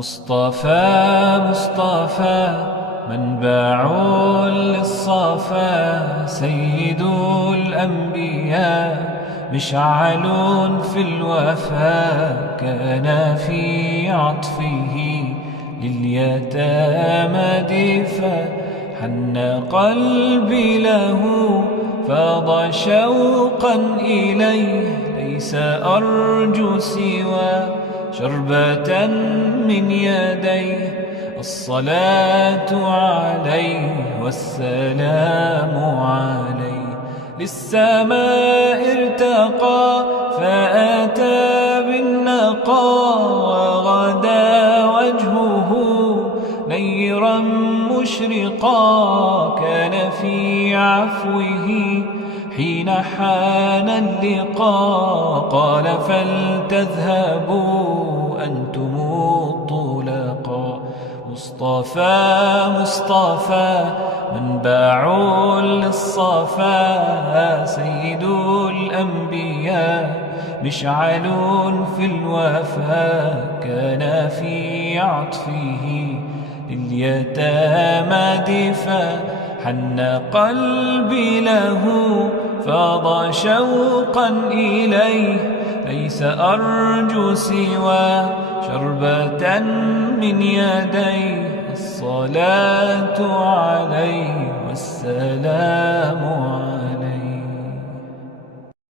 مصطفى مصطفى منبع للصفا، سيد الأنبياء مشعل في الوفا، كان في عطفه لليتامى دفا، حن قلبي له فاض شوقا إليه، ليس أرجو سوى شربة من يديه، الصلاة عليه والسلام عليه، للسماء ارتقى فأتى بالنقى، وغدا وجهه نيرا مشرقا، كان في عفوه حين حان اللقاء، قال فلتذهبوا أنتم الطلقاء. مصطفى مصطفى منبع للصفا، سيد الأنبياء مشعل في الوفا، كان في عطفه لليتامى دفا، حن قلبي له فاض شوقا إليه، ليس أرجو سوى شربة من يديه، الصلاة عليه والسلام عليه.